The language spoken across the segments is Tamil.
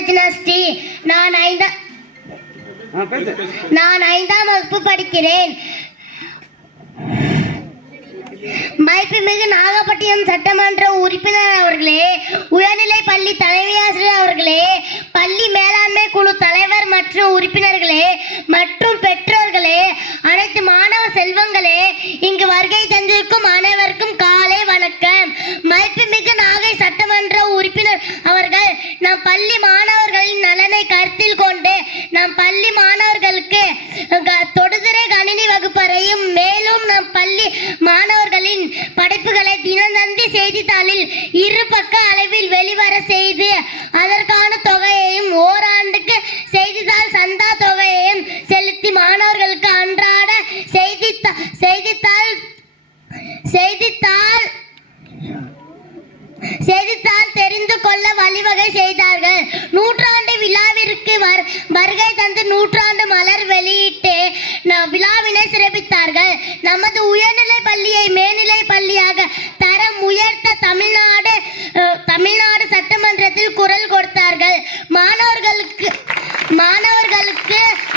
ரத்னா ஸ்ரீ. நான் 5ஆம் வகுப்பு படிக்கிறேன். மதிப்புமிகு நாகப்பட்டினம் சட்டமன்ற உறுப்பினர் அவர்களே, உயர்நிலை பள்ளி தலைமை ஆசிரியர் அவர்களே, பள்ளி மேலாண்மை குழு தலைவர் மற்றும் உறுப்பினர்களே மற்றும் பெற்றோர்களே, அனைத்து மாணவ செல்வங்களே, இங்கு வருகை தந்திருக்கும் அனைவருக்கும் காலை வணக்கம். மதிப்புமிகு நாகை சட்டமன்ற உறுப்பினர் அவர்கள் நம் பள்ளி மாணவர்களின் நலனை கருத்தில் கொண்டு நம் பள்ளி மாணவர்களுக்கு தொடுதிரை கணினி வகுப்பறையும் மேலும் நம் பள்ளி மாணவர்களின் படைப்புகளை தினந்தந்தி செய்தித்தாளில் 2 பக்க அளவில் வெளிவர செய்து அதற்கான தொகையையும் ஓராண்டுக்கு செய்தித்தாள் சந்தா தொகையையும் செலுத்தி மாணவர்களுக்கு அன்றாட செய்தித்தாள் தெரிந்து கொள்ள வழிவகை செய்தார்கள். நூற்றாண்டு விழாவிற்கு வருகை தந்து நூற்றாண்டு மலர் வெளியிட்டு விழாவினை சிறப்பித்தார்கள். நமது உயர்நிலை பள்ளியை மேல்நிலை பள்ளியாக தரம் உயர்த்த தமிழ்நாடு சட்டமன்றத்தில் குரல் கொடுத்தார்கள். மாணவர்களுக்கு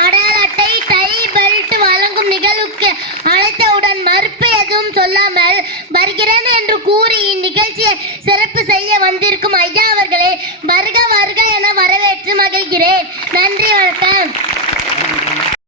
அடையாள அட்டை, டை, பெல்ட் வழங்கும் நிகழ்வுக்கு அழைத்தவுடன் மறுப்பு எதுவும் சொல்லாமல் வருகிறேன் என்று கூறி இந்நிகழ்ச்சியை சிறப்பு செய்ய வந்திருக்கும் ஐயா அவர்களே, வருக வருக என வரவேற்று மகிழ்கிறேன்.